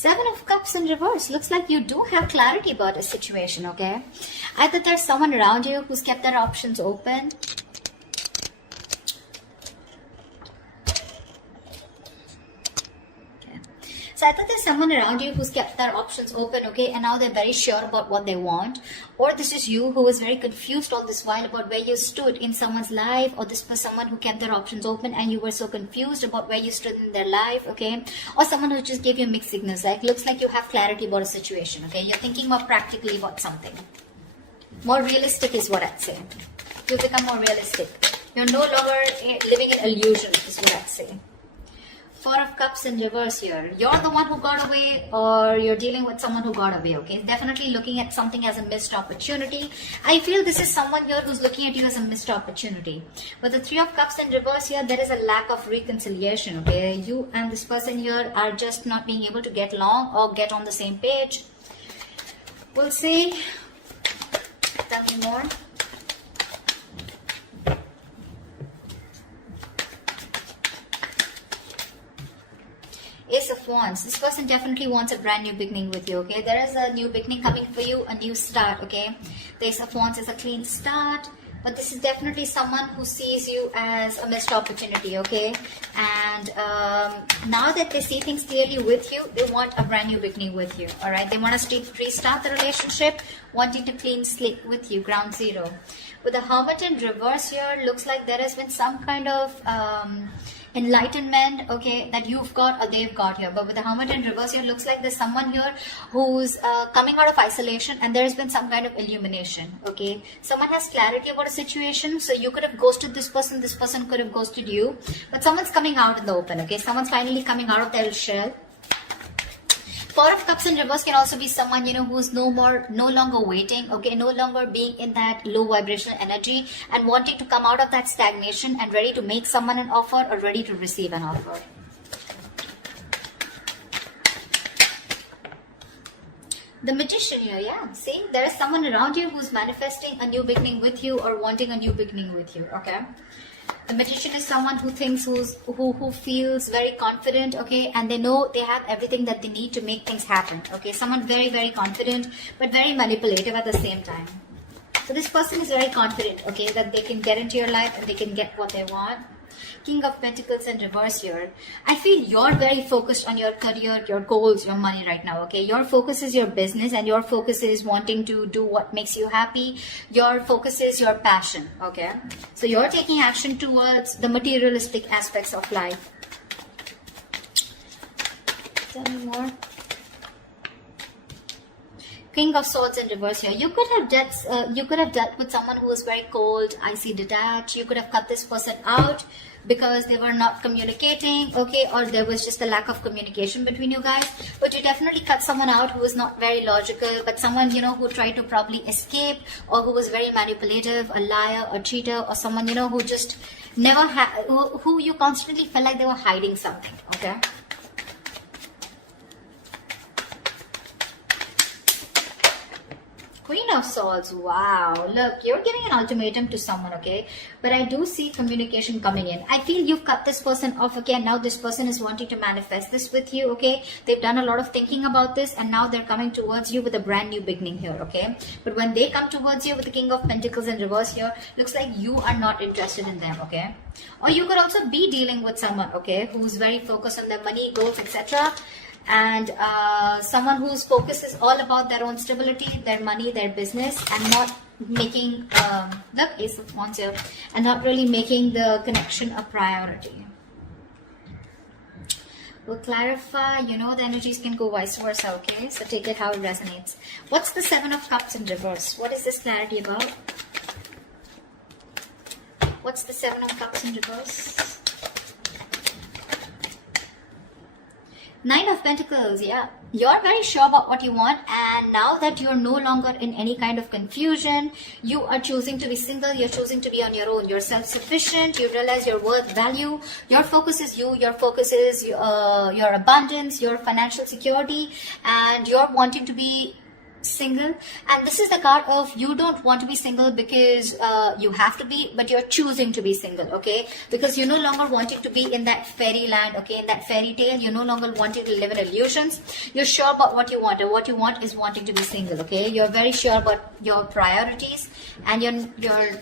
Seven of Cups in reverse. Looks like you do have clarity about a situation, okay? Either there's someone around you who's kept their options open. So I thought there's someone around you who's kept their options open, okay, and now they're very sure about what they want. Or this is you who was very confused all this while about where you stood in someone's life, or this was someone who kept their options open and you were so confused about where you stood in their life, okay? Or someone who just gave you mixed signals, like looks like you have clarity about a situation, okay? You're thinking more practically about something. More realistic is what I'd say. You become more realistic. You're no longer living in illusion is what I'd say. Four of Cups in reverse here. You're the one who got away, or you're dealing with someone who got away, okay? Definitely looking at something as a missed opportunity. I feel this is someone here who's looking at you as a missed opportunity. With the Three of Cups in reverse here, there is a lack of reconciliation, okay? You and this person here are just not being able to get along or get on the same page. We'll see. Tell me more. Ace of Wands. This person definitely wants a brand new beginning with you, okay? There is a new beginning coming for you, a new start, okay? The Ace of Wands is a clean start, but this is definitely someone who sees you as a missed opportunity, okay? And now that they see things clearly with you, they want a brand new beginning with you, all right? They want to restart the relationship, wanting to clean slate with you, ground zero. With the Hermit in reverse here, looks like there has been some kind of enlightenment, okay, that you've got or they've got here. But with the Hermit in reverse here, looks like there's someone here who's coming out of isolation, and there's been some kind of illumination, okay? Someone has clarity about a situation, so you could have ghosted this person could have ghosted you, but someone's coming out in the open, okay? Someone's finally coming out of their shell. Four of Cups in reverse can also be someone, you know, who's no longer waiting, okay, no longer being in that low vibrational energy and wanting to come out of that stagnation and ready to make someone an offer or ready to receive an offer. The Magician here, yeah, see, there is someone around you who's manifesting a new beginning with you or wanting a new beginning with you, okay? The Magician is someone who thinks, who feels very confident, okay, and they know they have everything that they need to make things happen, okay. Someone very, very confident, but very manipulative at the same time. So this person is very confident, okay, that they can get into your life and they can get what they want. King of Pentacles in reverse here. I feel you're very focused on your career, your goals, your money right now, okay? Your focus is your business and your focus is wanting to do what makes you happy. Your focus is your passion, okay? So you're taking action towards the materialistic aspects of life. Tell me more. King of Swords in reverse here. You could have dealt with someone who was very cold, icy, detached. You could have cut this person out because they were not communicating, okay, or there was just a lack of communication between you guys. But you definitely cut someone out who was not very logical, but someone, you know, who tried to probably escape, or who was very manipulative, a liar, a cheater, or someone, you know, who just never had, who you constantly felt like they were hiding something, okay? Queen of Swords, wow, look, you're giving an ultimatum to someone, okay, but I do see communication coming in. I feel you've cut this person off, okay, and now this person is wanting to manifest this with you, okay. They've done a lot of thinking about this, and now they're coming towards you with a brand new beginning here, okay. But when they come towards you with the King of Pentacles in reverse here, looks like you are not interested in them, okay. Or you could also be dealing with someone, okay, who's very focused on their money, goals, etc., and someone whose focus is all about their own stability, their money, their business, and not making the Ace of Wands here, and not really making the connection a priority. We'll clarify, you know, the energies can go vice versa, okay, so take it how it resonates. What's the Seven of Cups in reverse? What is this clarity about? What's the Seven of Cups in reverse? Nine of Pentacles, yeah. You're very sure about what you want, and now that you're no longer in any kind of confusion, you are choosing to be single, you're choosing to be on your own, you're self-sufficient, you realize your worth, value, your focus is you, your focus is your abundance, your financial security, and you're wanting to be single, and this is the card of you don't want to be single because you have to be, but you're choosing to be single, okay? Because you're no longer wanting to be in that fairyland, okay, in that fairy tale. You're no longer wanting to live in illusions. You're sure about what you want, and what you want is wanting to be single, okay? You're very sure about your priorities, and you're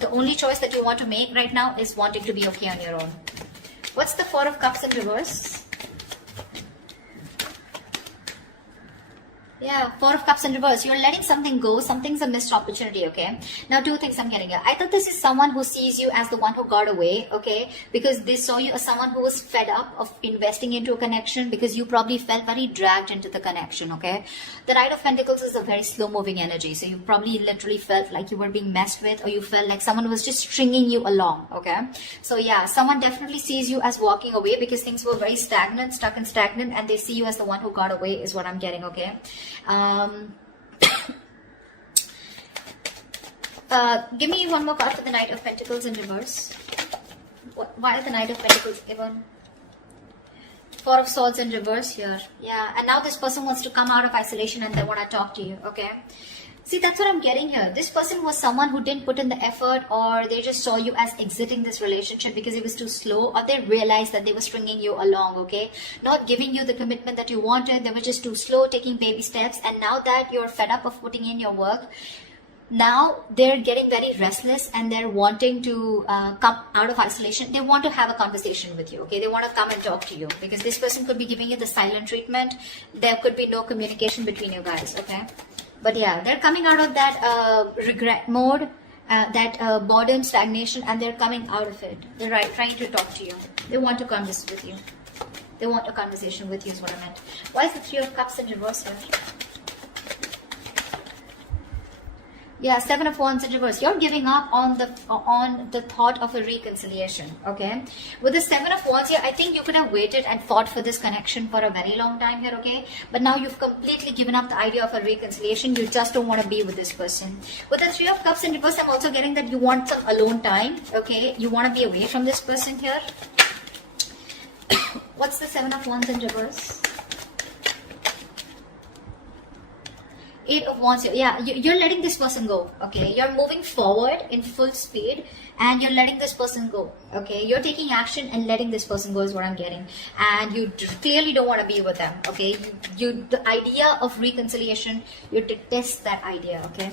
the only choice that you want to make right now is wanting to be okay on your own. What's the Four of Cups in reverse? Yeah, Four of Cups in reverse. You're letting something go. Something's a missed opportunity, okay? Now, two things I'm getting here. I thought this is someone who sees you as the one who got away, okay? Because they saw you as someone who was fed up of investing into a connection because you probably felt very dragged into the connection, okay? The Knight of Pentacles is a very slow-moving energy. So you probably literally felt like you were being messed with, or you felt like someone was just stringing you along, okay? So yeah, someone definitely sees you as walking away because things were very stagnant, stuck and stagnant, and they see you as the one who got away is what I'm getting, okay? Give me one more card for the Knight of Pentacles in reverse. Why the Knight of Pentacles given? Four of Swords in reverse here. Yeah, and now this person wants to come out of isolation and they want to talk to you, okay? See, that's what I'm getting here. This person was someone who didn't put in the effort, or they just saw you as exiting this relationship because it was too slow, or they realized that they were stringing you along, okay? Not giving you the commitment that you wanted. They were just too slow, taking baby steps. And now that you're fed up of putting in your work, now they're getting very restless and they're wanting to come out of isolation. They want to have a conversation with you, okay? They want to come and talk to you because this person could be giving you the silent treatment. There could be no communication between you guys, okay? But yeah, they're coming out of that regret mode, that boredom, stagnation, and they're coming out of it. They're trying to talk to you. They want to converse with you. They want a conversation with you is what I meant. Why is the Three of Cups in reverse here? Yeah, Seven of Wands in reverse. You're giving up on the thought of a reconciliation, okay? With the Seven of Wands here, I think you could have waited and fought for this connection for a very long time here, okay? But now you've completely given up the idea of a reconciliation. You just don't want to be with this person. With the Three of Cups in reverse, I'm also getting that you want some alone time, okay? You want to be away from this person here. What's the Seven of Wands in reverse? Eight of Wands here. Yeah, you're letting this person go, okay? You're moving forward in full speed and you're letting this person go, okay? You're taking action and letting this person go is what I'm getting. And you clearly don't want to be with them, okay? The idea of reconciliation, you detest that idea, okay?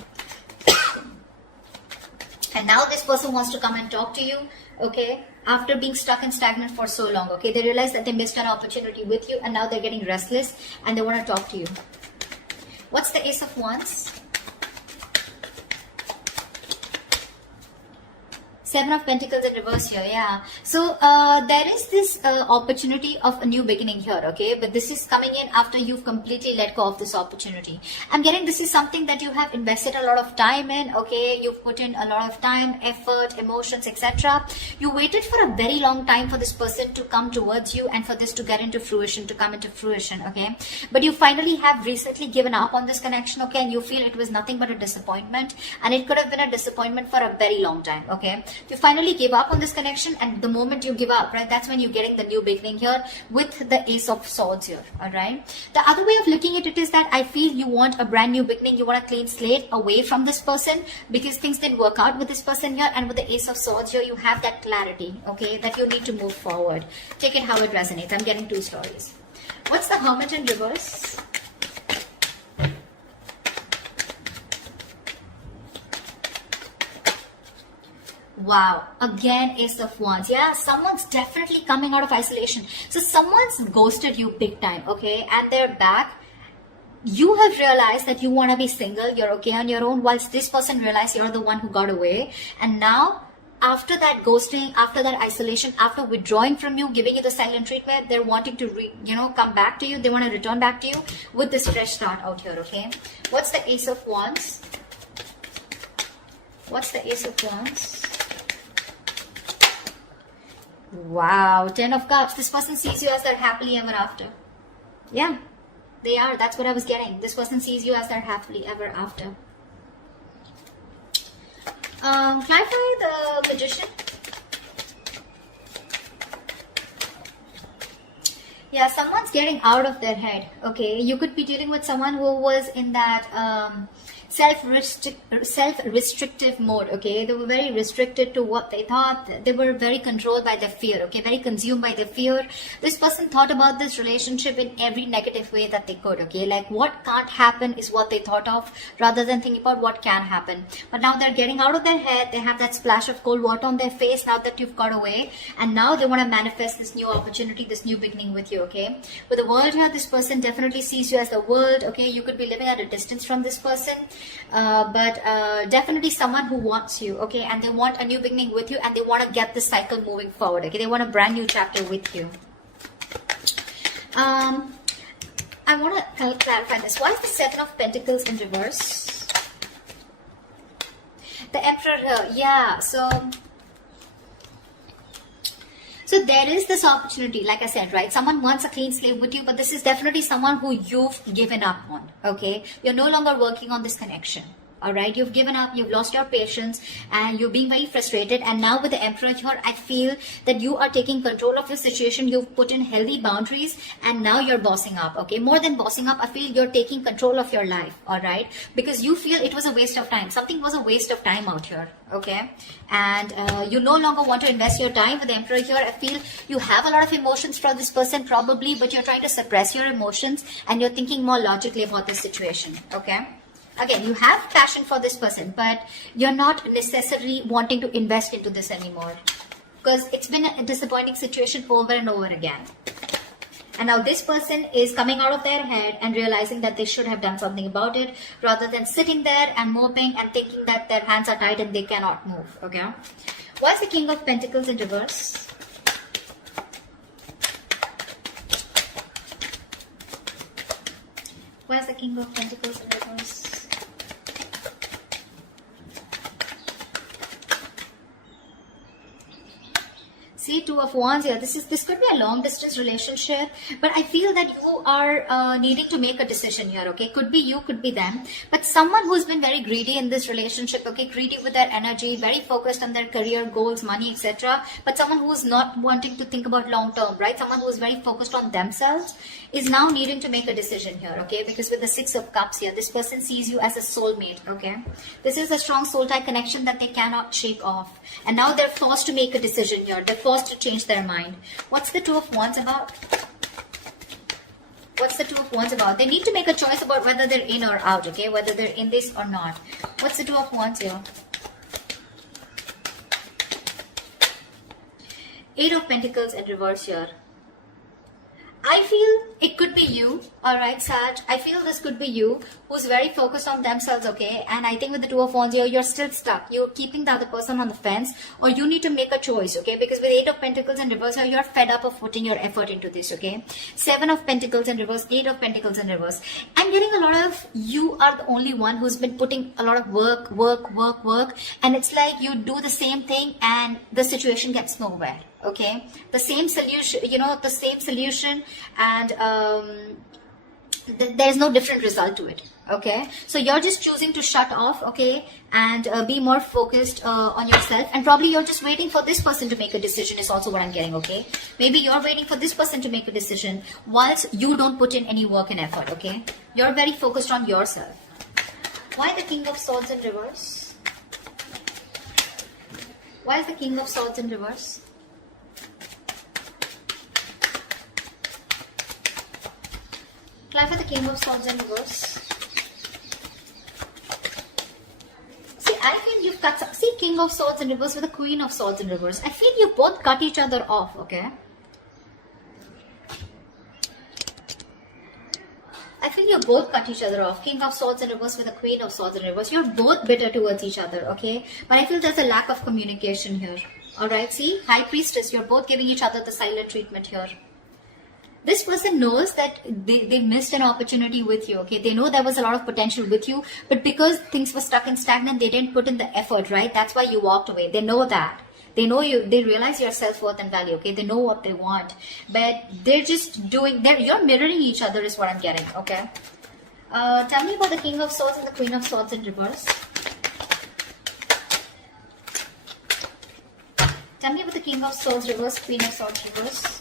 And now this person wants to come and talk to you, okay? After being stuck and stagnant for so long, okay? They realize that they missed an opportunity with you and now they're getting restless and they want to talk to you. What's the Ace of Wands? Seven of Pentacles in reverse here, yeah. So there is this opportunity of a new beginning here, okay? But this is coming in after you've completely let go of this opportunity. I'm getting this is something that you have invested a lot of time in, okay? You've put in a lot of time, effort, emotions, etc. You waited for a very long time for this person to come towards you and for this to get into fruition, to come into fruition, okay? But you finally have recently given up on this connection, okay? And you feel it was nothing but a disappointment, and it could have been a disappointment for a very long time, okay? You finally give up on this connection, and the moment you give up, right, that's when you're getting the new beginning here with the Ace of Swords here, all right? The other way of looking at it is that I feel you want a brand new beginning. You want a clean slate away from this person because things didn't work out with this person here, and with the Ace of Swords here, you have that clarity, okay, that you need to move forward. Take it how it resonates. I'm getting two stories. What's the Hermit in reverse? Wow, again Ace of Wands. Yeah, someone's definitely coming out of isolation. So someone's ghosted you big time, okay? And they're back. You have realized that you want to be single, you're okay on your own, whilst this person realized you're the one who got away. And now, after that ghosting, after that isolation, after withdrawing from you, giving you the silent treatment, they're wanting to, come back to you. They want to return back to you with this fresh start out here, okay? What's the Ace of Wands? What's the Ace of Wands? Wow, Ten of Cups. This person sees you as their happily ever after. Yeah, they are. That's what I was getting. This person sees you as their happily ever after. Clarify the Magician. Yeah, someone's getting out of their head. Okay, you could be dealing with someone who was in that self-restrictive mode. Okay, they were very restricted to what they thought. They were very controlled by their fear. Okay, very consumed by their fear. This person thought about this relationship in every negative way that they could. Okay, like what can't happen is what they thought of, rather than thinking about what can happen. But now they're getting out of their head. They have that splash of cold water on their face now that you've got away, and now they want to manifest this new opportunity, this new beginning with you. Okay, with the world here, this person definitely sees you as the world. Okay, you could be living at a distance from this person, but definitely someone who wants you. Okay, and they want a new beginning with you, and they want to get this cycle moving forward. Okay, they want a brand new chapter with you. I want to clarify this. Why is the Seven of Pentacles in reverse? The Emperor here, yeah. So there is this opportunity, like I said, right? Someone wants a clean slate with you, but this is definitely someone who you've given up on, okay? You're no longer working on this connection, all right? You've given up, you've lost your patience, and you're being very frustrated. And now with the Emperor here, I feel that you are taking control of your situation. You've put in healthy boundaries, and now you're bossing up, okay? More than bossing up, I feel you're taking control of your life, all right? Because you feel it was a waste of time. Something was a waste of time out here, okay? And you no longer want to invest your time with the Emperor here. I feel you have a lot of emotions for this person probably, but you're trying to suppress your emotions, and you're thinking more logically about this situation, okay? Again, you have passion for this person, but you're not necessarily wanting to invest into this anymore, because it's been a disappointing situation over and over again. And now this person is coming out of their head and realizing that they should have done something about it, rather than sitting there and moping and thinking that their hands are tied and they cannot move, okay? Why is the King of Pentacles in reverse? Why is the King of Pentacles in reverse? See, Two of Wands here. This could be a long distance relationship, but I feel that you are needing to make a decision here, okay? Could be you, could be them, but someone who's been very greedy in this relationship, okay? Greedy with their energy, very focused on their career goals, money, etc. But someone who's not wanting to think about long term, right? Someone who's very focused on themselves is now needing to make a decision here, okay? Because with the Six of Cups here, this person sees you as a soulmate, okay? This is a strong soul tie connection that they cannot shake off, and now they're forced to make a decision here. They're forced to change their mind. What's the Two of Wands about? What's the Two of Wands about? They need to make a choice about whether they're in or out, okay? Whether they're in this or not. What's the Two of Wands here? Eight of Pentacles in reverse here. I feel it could be you, alright, Sag. I feel this could be you who's very focused on themselves, okay? And I think with the Two of Wands here, you're still stuck. You're keeping the other person on the fence, or you need to make a choice, okay? Because with Eight of Pentacles in reverse here, you're fed up of putting your effort into this, okay? Seven of Pentacles in reverse, Eight of Pentacles in reverse. I'm getting a lot of, you are the only one who's been putting a lot of work, and it's like you do the same thing and the situation gets nowhere. Okay, the same solution, the same solution, and there's no different result to it. Okay, so you're just choosing to shut off, okay, and be more focused on yourself, and probably you're just waiting for this person to make a decision is also what I'm getting. Okay, maybe you're waiting for this person to make a decision whilst you don't put in any work and effort. Okay, you're very focused on yourself. Why the King of Swords in reverse? Why is the King of Swords in reverse? Clarify the King of Swords in reverse. See, I feel you've cut some. See, King of Swords in reverse with the Queen of Swords in reverse. I feel you both cut each other off, okay? I feel you both cut each other off. King of Swords in reverse with the Queen of Swords in reverse. You're both bitter towards each other, okay? But I feel there's a lack of communication here. Alright, see? High Priestess, you're both giving each other the silent treatment here. This person knows that they missed an opportunity with you, okay? They know there was a lot of potential with you, but because things were stuck and stagnant, they didn't put in the effort, right? That's why you walked away. They know that. They know you. They realize your self-worth and value, okay? They know what they want. But they're just doing... You're mirroring each other is what I'm getting, okay? Tell me about the King of Swords and the Queen of Swords in reverse. Tell me about the King of Swords reverse, Queen of Swords reverse.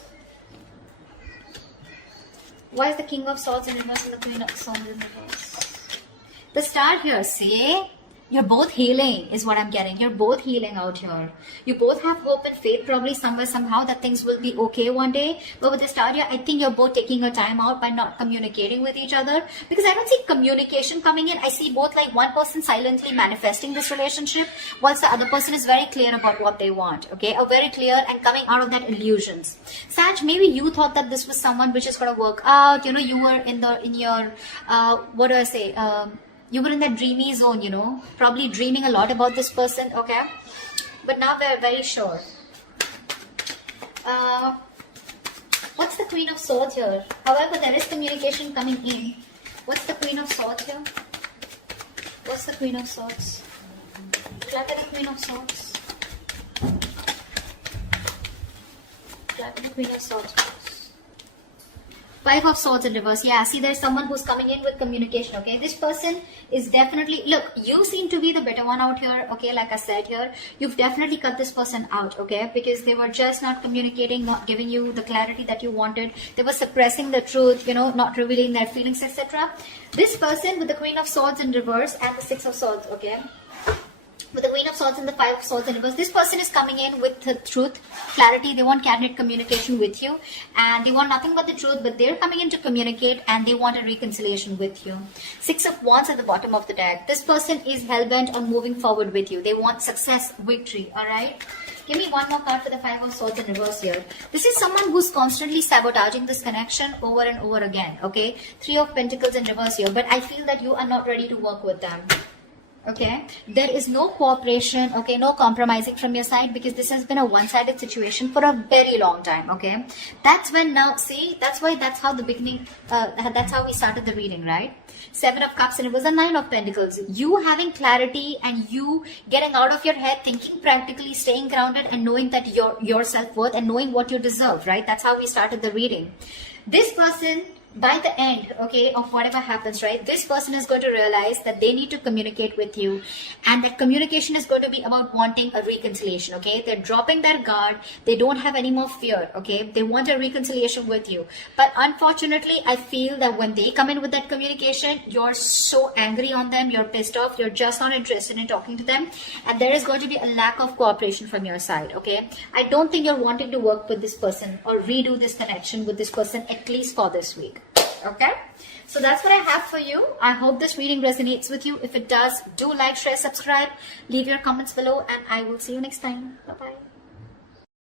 Why is the King of Swords in reverse and the Queen of Swords in reverse? The star here, see? You're both healing is what I'm getting. You're both healing out here. You both have hope and faith probably somewhere, somehow that things will be okay one day. But with the star here, I think you're both taking your time out by not communicating with each other. Because I don't see communication coming in. I see both like one person silently manifesting this relationship whilst the other person is very clear about what they want. Okay, or very clear and coming out of that illusions. Sag, maybe you thought that this was someone which is going to work out. You know, you were in your, what do I say? You were in that dreamy zone, you know, probably dreaming a lot about this person, okay? But now we're very sure. What's the Queen of Swords here? However, there is communication coming in. What's the Queen of Swords here? What's the Queen of Swords? Clap at the Queen of Swords. Clap at the Queen of Swords. Five of Swords in reverse. Yeah, see, there's someone who's coming in with communication, okay? This person is definitely, look, you seem to be the better one out here, okay? Like I said here, you've definitely cut this person out, okay? Because they were just not communicating, not giving you the clarity that you wanted. They were suppressing the truth, you know, not revealing their feelings, etc. This person with the Queen of Swords in reverse and the Six of Swords, okay? With the Queen of Swords and the Five of Swords in reverse, this person is coming in with the truth, clarity. They want candid communication with you, and they want nothing but the truth, but they're coming in to communicate and they want a reconciliation with you. Six of Wands at the bottom of the deck. This person is hell-bent on moving forward with you. They want success, victory, alright? Give me one more card for the Five of Swords in reverse here. This is someone who's constantly sabotaging this connection over and over again, okay? Three of Pentacles in reverse here, but I feel that you are not ready to work with them. Okay, there is no cooperation, okay, no compromising from your side, because this has been a one-sided situation for a very long time, okay? That's when now, see, that's how the beginning, that's how we started the reading, right? Seven of Cups and it was a Nine of Pentacles. You having clarity and you getting out of your head, thinking practically, staying grounded and knowing that your self-worth and knowing what you deserve, right? That's how we started the reading. This person, by the end, okay, of whatever happens, right, this person is going to realize that they need to communicate with you, and that communication is going to be about wanting a reconciliation, okay? They're dropping their guard. They don't have any more fear, okay? They want a reconciliation with you. But unfortunately, I feel that when they come in with that communication, you're so angry on them, you're pissed off, you're just not interested in talking to them, and there is going to be a lack of cooperation from your side, okay? I don't think you're wanting to work with this person or redo this connection with this person, at least for this week. Okay, so that's what I have for you. I hope this reading resonates with you. If it does, do like, share, subscribe, leave your comments below, and I will see you next time. Bye bye.